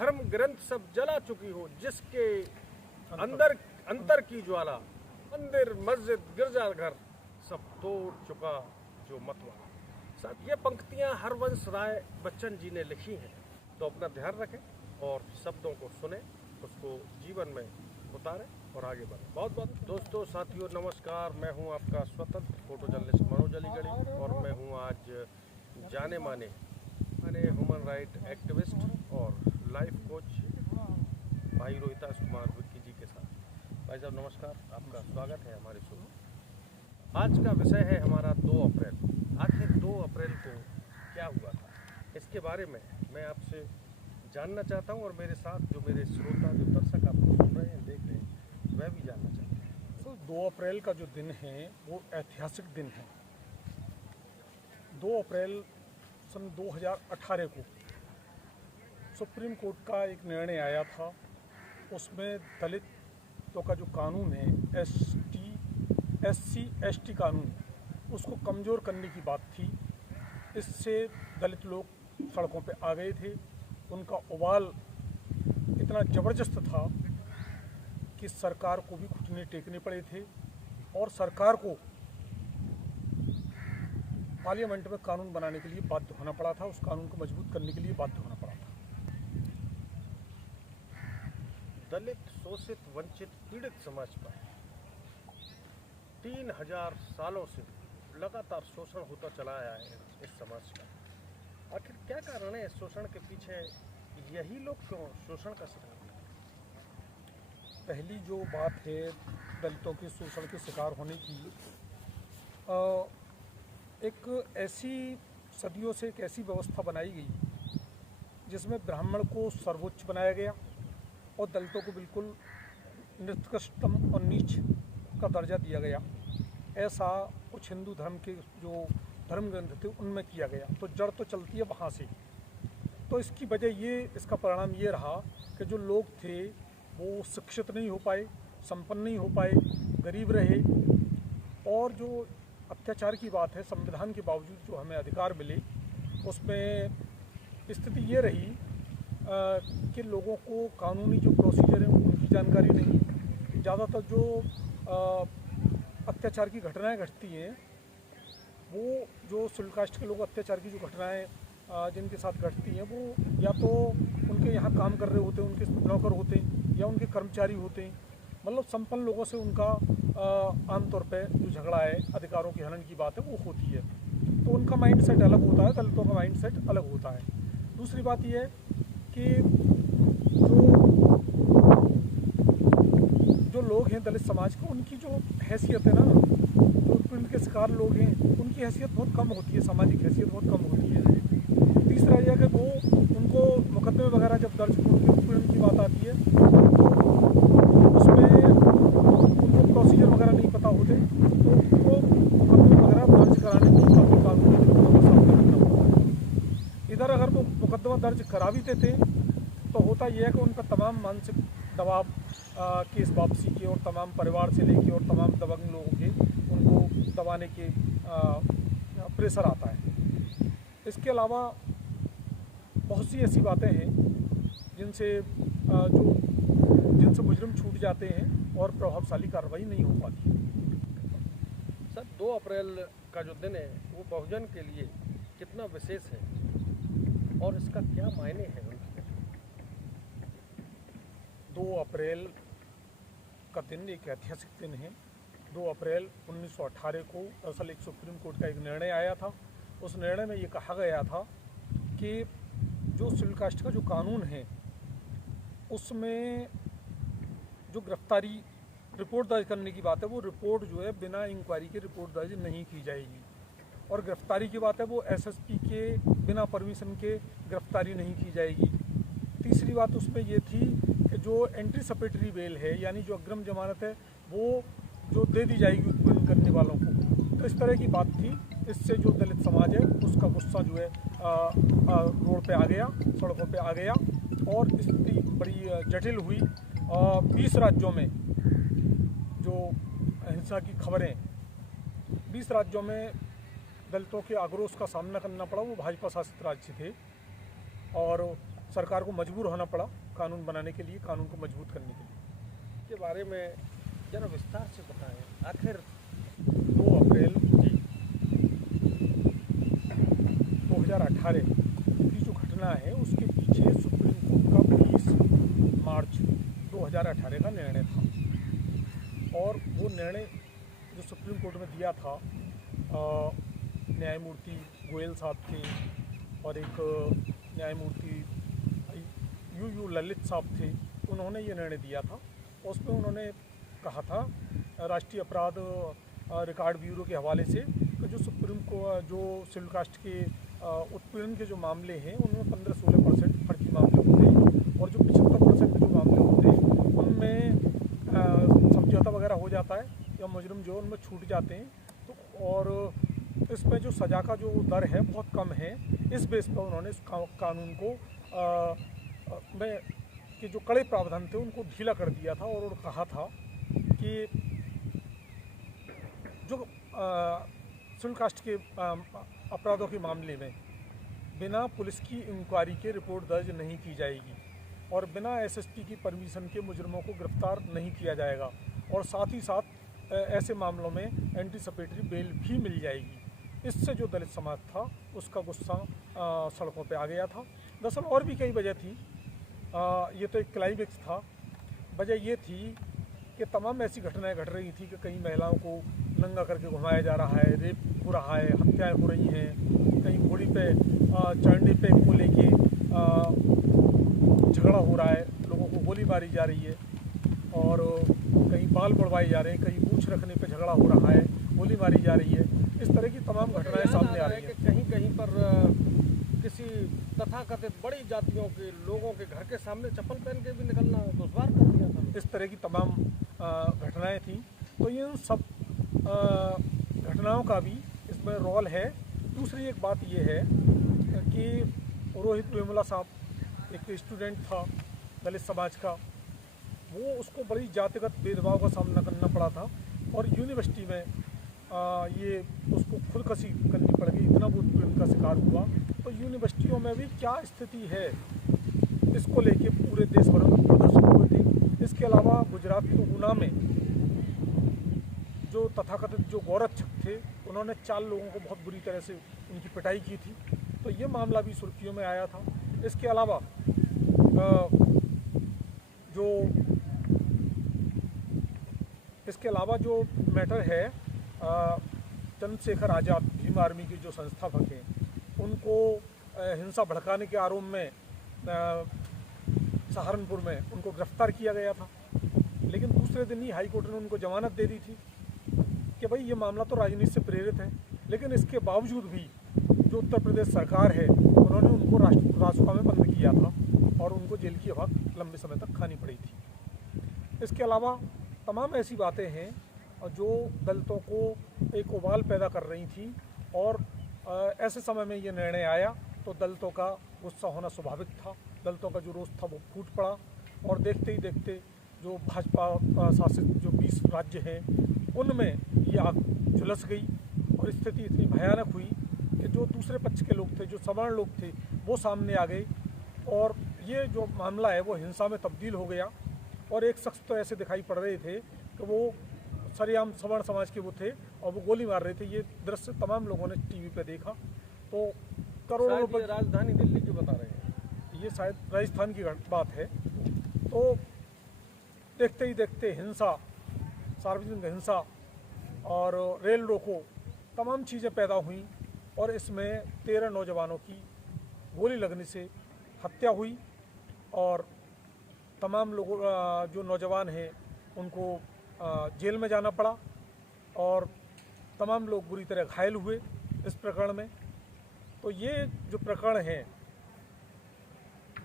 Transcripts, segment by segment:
धर्म ग्रंथ सब जला चुकी हो, जिसके अंदर अंतर की ज्वाला, मंदिर मस्जिद गिरजाघर सब तोड़ चुका जो मतवाला। साथ ये पंक्तियां हरवंश राय बच्चन जी ने लिखी हैं, तो अपना ध्यान रखें और शब्दों को सुने, उसको जीवन में उतारें और आगे बढ़ें। बहुत बहुत दोस्तों, साथियों, नमस्कार। मैं हूं आपका स्वतंत्र फोटो जर्नलिस्ट मनोज अलीगढ़ी और मैं हूं आज जाने माने ह्यूमन राइट एक्टिविस्ट और लाइफ कोच भाई रोहितास कुमार विक्की जी के साथ। भाई साहब नमस्कार, आपका स्वागत है हमारे शो में। आज का विषय है हमारा 2 अप्रैल। आखिर 2 अप्रैल को क्या हुआ था, इसके बारे में मैं आपसे जानना चाहता हूं और मेरे साथ जो मेरे श्रोता, जो दर्शक आपको सुन रहे हैं, देख रहे हैं, वह भी जानना चाहते हैं। तो 2 अप्रैल का जो दिन है वो ऐतिहासिक दिन है। 2 अप्रैल सन 2018 को सुप्रीम कोर्ट का एक निर्णय आया था। उसमें दलितों का जो कानून है, SC ST कानून, उसको कमज़ोर करने की बात थी। इससे दलित लोग सड़कों पे आ गए थे। उनका उबाल इतना ज़बरदस्त था कि सरकार को भी घुटने टेकने पड़े थे और सरकार को पार्लियामेंट में कानून बनाने के लिए बाध्य होना पड़ा था। उस कानून को मजबूत करने के लिए बाध्य होना पड़ा था। दलित, शोषित, वंचित, पीड़ित समाज पर 3000 सालों से लगातार शोषण होता चला आया है इस समाज का। आखिर क्या कारण है इस शोषण के पीछे? यही लोग क्यों शोषण का शिकार हैं? पहली जो बात है दलितों के शोषण के शिकार होने की, एक ऐसी सदियों से एक ऐसी व्यवस्था बनाई गई जिसमें ब्राह्मण को सर्वोच्च बनाया गया और दलितों को बिल्कुल निकृष्टतम और नीच का दर्जा दिया गया। ऐसा कुछ हिंदू धर्म के जो धर्म ग्रंथ थे उनमें किया गया। तो जड़ तो चलती है वहाँ से। तो इसकी वजह इसका परिणाम ये रहा कि जो लोग थे वो शिक्षित नहीं हो पाए, संपन्न नहीं हो पाए, गरीब रहे। और जो अत्याचार की बात है, संविधान के बावजूद जो हमें अधिकार मिले, उसमें स्थिति ये रही कि लोगों को कानूनी जो प्रोसीजर है उनकी जानकारी नहीं। ज़्यादातर जो अत्याचार की घटनाएं घटती हैं, वो जो शेड्यूल कास्ट के लोग अत्याचार की जो घटनाएं जिनके साथ घटती हैं, वो या तो उनके यहाँ काम कर रहे होते हैं, उनके नौकर होते हैं, या उनके कर्मचारी होते हैं। मतलब संपन्न लोगों से उनका आमतौर पे जो झगड़ा है, अधिकारों की हनन की बात है, वो होती है। तो उनका माइंड सेट अलग होता है, दलितों का माइंड सेट अलग होता है। दूसरी बात यह है कि जो लोग हैं दलित समाज के, उनकी जो हैसियत है ना, जो उत्पीड़न के शिकार लोग हैं, उनकी हैसियत बहुत कम होती है, सामाजिक हैसियत बहुत कम होती है। तीसरा यह कि वो उनको मुकदमे वगैरह जब दर्ज उनके उत्पीड़न की बात आती है, उसमें उनको प्रोसीजर वगैरह नहीं पता होते, तो उनको मुकदमे वगैरह दर्ज कराने में काफ़ी कानूनी दिक्कतों का सामना करना पड़ता है। इधर अगर वो मुकदमा दर्ज करा भी देते तो होता यह है कि उन पर तमाम मानसिक दबाव, केस वापसी के, और तमाम परिवार से लेके और तमाम दबंग लोगों के उनको दबाने के प्रेशर आता है। इसके अलावा बहुत सी ऐसी बातें हैं जिनसे मुजरिम छूट जाते हैं और प्रभावशाली कार्रवाई नहीं हो पाती। सर, 2 अप्रैल का जो दिन है वो बहुजन के लिए कितना विशेष है और इसका क्या मायने हैं उनके? 2 अप्रैल का दिन एक ऐतिहासिक दिन है। 2 अप्रैल 1918 को दरअसल एक सुप्रीम कोर्ट का एक निर्णय आया था। उस निर्णय में ये कहा गया था कि जो शेड्यूल कास्ट का जो कानून है, उसमें जो गिरफ्तारी रिपोर्ट दर्ज करने की बात है, वो रिपोर्ट जो है बिना इंक्वायरी के रिपोर्ट दर्ज नहीं की जाएगी। और गिरफ्तारी की बात है, वो SSP के बिना परमिशन के गिरफ्तारी नहीं की जाएगी। तीसरी बात उसमें ये थी कि जो एंटीसिपेटरी बेल है, यानी जो अग्रिम जमानत है, वो जो दे दी जाएगी उत्पीड़न करने वालों को। तो इस तरह की बात थी। इससे जो दलित समाज है उसका गुस्सा जो है रोड पे आ गया, सड़कों पे आ गया और स्थिति बड़ी जटिल हुई। 20 राज्यों में जो हिंसा की खबरें, 20 राज्यों में दलितों के आक्रोश का सामना करना पड़ा। वो भाजपा शासित राज्य थे और सरकार को मजबूर होना पड़ा कानून बनाने के लिए, कानून को मजबूत करने के लिए। के बारे में जरा विस्तार से बताएं। आखिर 2 अप्रैल 2018 की जो घटना है उसके पीछे सुप्रीम कोर्ट का 20 मार्च 2018 का निर्णय था। और वो निर्णय जो सुप्रीम कोर्ट में दिया था, न्यायमूर्ति गोयल साहब थे और एक न्यायमूर्ति यू ललित साहब थे, उन्होंने ये निर्णय दिया था। उसमें उन्होंने कहा था राष्ट्रीय अपराध रिकॉर्ड ब्यूरो के हवाले से कि जो सुप्रीम को जो शेड्यूल कास्ट के उत्पीड़न के जो मामले हैं उनमें 15-16% फर्जी मामले होते हैं और जो 75% जो मामले होते हैं उनमें समझौता वगैरह हो जाता है या मुजरिम जो उनमें छूट जाते हैं। तो और इसमें जो सज़ा का जो दर है बहुत कम है। इस बेस पर उन्होंने इस कानून को में कि जो कड़े प्रावधान थे उनको ढीला कर दिया था और कहा था कि जो शेड्यूल कास्ट के अपराधों के मामले में बिना पुलिस की इंक्वायरी के रिपोर्ट दर्ज नहीं की जाएगी और बिना एसएसपी की परमिशन के मुजरिमों को गिरफ्तार नहीं किया जाएगा और साथ ही साथ ऐसे मामलों में एंटीसिपेटरी बेल भी मिल जाएगी। इससे जो दलित समाज था उसका गुस्सा सड़कों पे आ गया था। दरअसल और भी कई वजह थी, ये तो एक क्लाइमेक्स था। वजह ये थी कि तमाम ऐसी घटनाएं घट रही थी कि कई महिलाओं को नंगा करके घुमाया जा रहा है, रेप हो रहा है, हत्याएं हो रही हैं, कहीं घोड़ी पे चढ़ने पे को लेके झगड़ा हो रहा है, लोगों को गोली मारी जा रही है और कहीं बाल बढ़वाए जा रहे हैं, कहीं मूछ रखने पे झगड़ा हो रहा है, गोली मारी जा रही है। इस तरह की तमाम घटनाएं सामने आ रही हैं। कहीं कहीं पर किसी तथाकथित बड़ी जातियों के लोगों के घर के सामने चप्पल पहन के भी निकलना दुश्वार कर दिया था। इस तरह की तमाम घटनाएं थी। तो ये सब घटनाओं का भी इसमें रोल है। दूसरी एक बात ये है कि रोहित वेमुला साहब एक स्टूडेंट था दलित समाज का, वो उसको बड़ी जातिगत भेदभाव का सामना करना पड़ा था और यूनिवर्सिटी में ये उसको खुदकशी करनी पड़ गई, इतना वो उत्पीड़न का शिकार हुआ। तो यूनिवर्सिटियों में भी क्या स्थिति है इसको लेके पूरे देश भर में प्रदर्शन हुए थे। इसके अलावा गुजरात के ऊना में जो तथाकथित जो गौरक्षक थे उन्होंने 4 लोगों को बहुत बुरी तरह से उनकी पिटाई की थी, तो ये मामला भी सुर्खियों में आया था। इसके अलावा जो मैटर है चंद्रशेखर आज़ाद भीम आर्मी के जो संस्थापक हैं उनको हिंसा भड़काने के आरोप में सहारनपुर में उनको गिरफ्तार किया गया था, लेकिन दूसरे दिन ही हाई कोर्ट ने उनको जमानत दे दी थी कि भाई ये मामला तो राजनीति से प्रेरित है। लेकिन इसके बावजूद भी जो उत्तर प्रदेश सरकार है उन्होंने उनको रासुका में बंद किया था और उनको जेल की हवा लंबे समय तक खानी पड़ी थी। इसके अलावा तमाम ऐसी बातें हैं जो दलितों को एक उबाल पैदा कर रही थी और ऐसे समय में ये निर्णय आया तो दलितों का गुस्सा होना स्वाभाविक था। दलितों का जो रोष था वो फूट पड़ा और देखते ही देखते जो भाजपा शासित जो 20 राज्य हैं उनमें ये आग झुलस गई और स्थिति इतनी भयानक हुई कि जो दूसरे पक्ष के लोग थे, जो सवर्ण लोग थे, वो सामने आ गए और ये जो मामला है वो हिंसा में तब्दील हो गया। और एक शख्स तो ऐसे दिखाई पड़ रहे थे कि वो सरेआम सवर्ण समाज के वो थे और वो गोली मार रहे थे। ये दृश्य तमाम लोगों ने टीवी पे देखा। तो करोड़ों रुपये, राजधानी दिल्ली की बता रहे हैं, ये शायद राजस्थान की बात है। तो देखते ही देखते हिंसा, सार्वजनिक हिंसा और रेल रोको, तमाम चीज़ें पैदा हुई और इसमें 13 नौजवानों की गोली लगने से हत्या हुई और तमाम लोगों जो नौजवान हैं उनको जेल में जाना पड़ा और तमाम लोग बुरी तरह घायल हुए इस प्रकरण में। तो ये जो प्रकरण है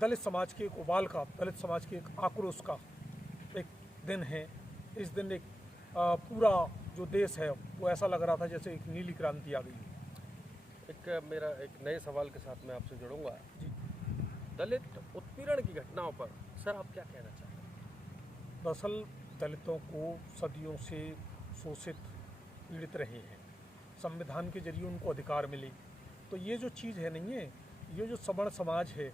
दलित समाज के एक उबाल का, दलित समाज के एक आक्रोश का एक दिन है। इस दिन एक पूरा जो देश है वो ऐसा लग रहा था जैसे एक नीली क्रांति आ गई। मेरा एक नए सवाल के साथ मैं आपसे जुड़ूंगा जी। दलित उत्पीड़न की घटनाओं पर सर आप क्या कहना चाहते हैं? दरअसल दलितों को सदियों से शोषित पीड़ित रहे हैं, संविधान के जरिए उनको अधिकार मिले। तो ये जो चीज़ है नहीं है, ये जो सवर्ण समाज है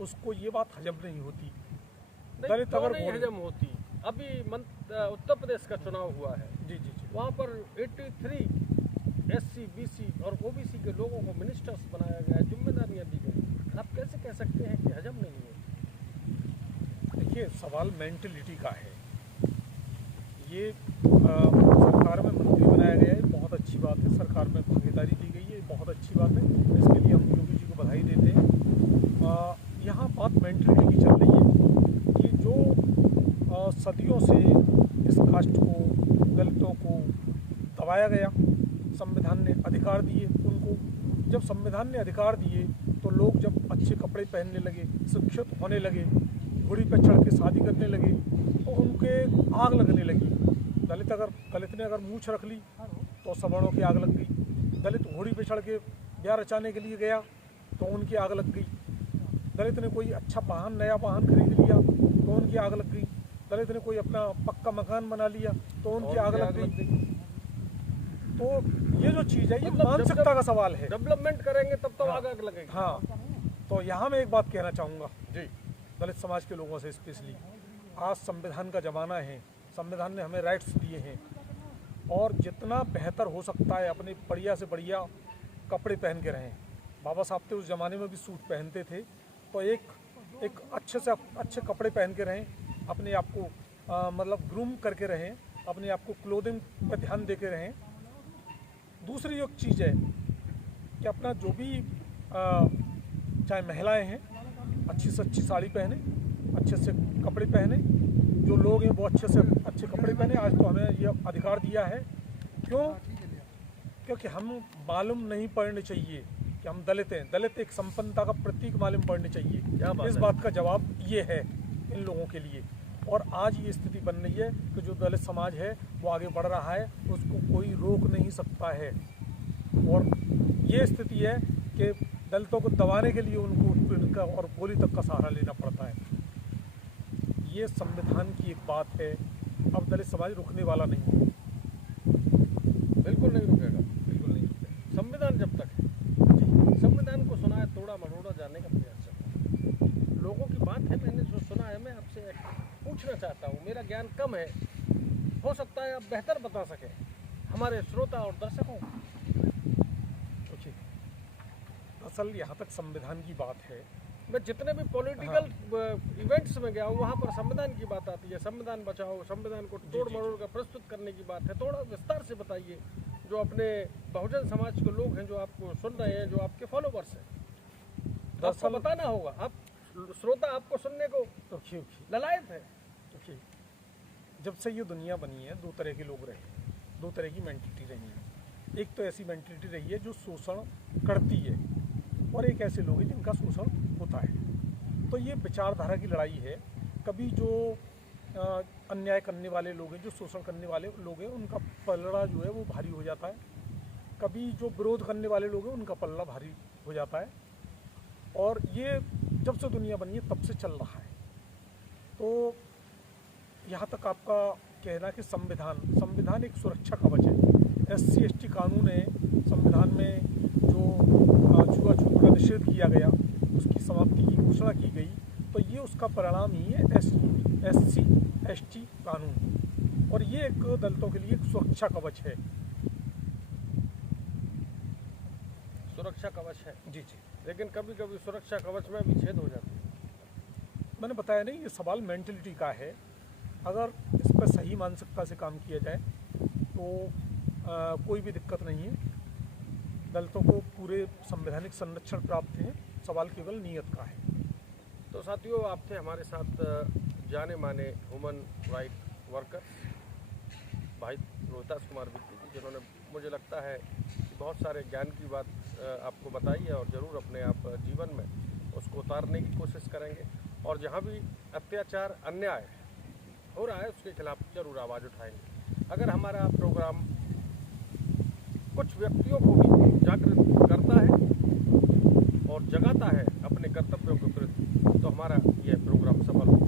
उसको ये बात हजम नहीं होती। नहीं, दलित क्यों अगर नहीं हजम होती? अभी उत्तर प्रदेश का चुनाव हुआ है, जी जी जी, वहाँ पर 83 SC BC और OBC के लोगों को मिनिस्टर्स बनाया गया, जिम्मेदारियां दी गई। आप कैसे कह सकते हैं कि हजम नहीं है? देखिए सवाल मेंटलिटी का है। ये सरकार में मंत्री बनाया गया है, बहुत अच्छी बात है। सरकार में भागीदारी दी गई है, बहुत अच्छी बात है। इसके लिए हम योगी जी को बधाई देते हैं। यहाँ बात मेंटलिटी की चल रही है कि जो सदियों से इस कास्ट को, दलितों को दबाया गया, संविधान ने अधिकार दिए उनको। जब संविधान ने अधिकार दिए तो लोग जब अच्छे कपड़े पहनने लगे, शिक्षित होने लगे, घोड़ी पर चढ़ के शादी करने लगे, तो उनके आग लगने लगी। दलित ने अगर मूंछ रख ली तो सवर्णों की आग लग गई। दलित घोड़ी पे चढ़ के ब्याह रचाने के लिए गया तो उनकी आग लग गई। दलित ने कोई अच्छा वाहन, नया वाहन खरीद लिया तो उनकी आग लग गई। दलित ने कोई अपना पक्का मकान बना लिया तो उनकी आग लग गई। तो ये जो चीज़ है, ये मानसिकता का सवाल है। डेवलपमेंट करेंगे तब तो आग लगेगी। हाँ, तो यहाँ मैं एक बात कहना चाहूँगा जी, दलित समाज के लोगों से स्पेशली, आज संविधान का ज़माना है, संविधान ने हमें राइट्स दिए हैं और जितना बेहतर हो सकता है अपने बढ़िया से बढ़िया कपड़े पहन के रहें। बाबा साहब तो उस ज़माने में भी सूट पहनते थे, तो एक अच्छे से अच्छे कपड़े पहन के रहें, अपने आप को मतलब ग्रूम करके रहें, अपने आप को क्लोथिंग पर ध्यान दे के रहें। दूसरी एक चीज़ है कि अपना जो भी चाहे महिलाएं हैं, अच्छी से अच्छी साड़ी पहने, अच्छे से कपड़े पहने। जो लोग हैं वो अच्छे से अच्छे कपड़े पहने। आज तो हमें ये अधिकार दिया है। क्यों? क्योंकि हम मालूम नहीं पड़ने चाहिए कि हम दलित हैं। दलित एक संपन्नता का प्रतीक मालूम पड़ने चाहिए। इस बात का जवाब ये है इन लोगों के लिए। और आज ये स्थिति बन रही है कि जो दलित समाज है वो आगे बढ़ रहा है, उसको कोई रोक नहीं सकता है। और ये स्थिति है कि दलितों को दबाने के लिए उनको उत्पीड़न का और गोली तक का सहारा लेना पड़ता है। ये संविधान की एक बात है। अब दलित समाज रुकने वाला नहीं है, बिल्कुल नहीं रुकेगा, बिल्कुल नहीं रुकेगा। संविधान जब तक है, संविधान को सुना है, तोड़ा मरोड़ा जाने का प्रयास चल रहा है। लोगों की बात है, मैंने जो सुना है, मैं आपसे पूछना चाहता हूँ। मेरा ज्ञान कम है, हो सकता है आप बेहतर बता सकें हमारे श्रोता और दर्शकों को। असल यहाँ तक संविधान की बात है। मैं जितने भी पॉलिटिकल इवेंट्स में गया हूँ वहाँ पर संविधान की बात आती है। संविधान बचाओ, संविधान को तोड़ मरोड़ कर प्रस्तुत करने की बात है। थोड़ा विस्तार से बताइए, जो अपने बहुजन समाज के लोग हैं, जो आपको सुन रहे हैं, जो आपके फॉलोवर्स हैं, आपको बताना होगा। आप श्रोता आपको सुनने को ललायत है। जब से ये दुनिया बनी है, दो तरह के लोग रहे, दो तरह की मेंटलिटी रही है। एक तो ऐसी मेंटलिटी रही है जो शोषण करती है, और एक ऐसे लोग हैं जिनका शोषण होता है। तो ये विचारधारा की लड़ाई है। कभी जो अन्याय करने वाले लोग हैं, जो शोषण करने वाले लोग हैं, उनका पलड़ा जो है वो भारी हो जाता है। कभी जो विरोध करने वाले लोग हैं उनका पलड़ा भारी हो जाता है। और ये जब से दुनिया बनी है तब से चल रहा है। तो यहाँ तक आपका कहना कि संविधान एक सुरक्षा कवच है। SC ST कानून है, संविधान में जो छुआछूत का निषेध किया गया, उसकी समाप्ति की घोषणा की गई, तो ये उसका परिणाम ही है SC ST कानून। और ये एक दलितों के लिए एक सुरक्षा कवच है। सुरक्षा कवच है जी जी। लेकिन कभी कभी सुरक्षा कवच में भी छेद हो जाती है। मैंने बताया नहीं, ये सवाल मेंटलिटी का है। अगर इस पर सही मानसिकता से काम किया जाए तो कोई भी दिक्कत नहीं है। दलितों को पूरे संवैधानिक संरक्षण प्राप्त है। सवाल केवल नीयत का है। तो साथियों, आप थे हमारे साथ जाने माने ह्यूमन राइट वर्कर भाई रोहितास कुमार बिक्की जी, जिन्होंने मुझे लगता है कि बहुत सारे ज्ञान की बात आपको बताई है और ज़रूर अपने आप जीवन में उसको उतारने की कोशिश करेंगे। और जहाँ भी अत्याचार, अन्याय हो रहा है उसके खिलाफ जरूर आवाज़ उठाएंगे। अगर हमारा प्रोग्राम कुछ व्यक्तियों को भी जागृत करता है और जगाता है अपने कर्तव्यों के प्रति, तो हमारा यह प्रोग्राम सफल होगा।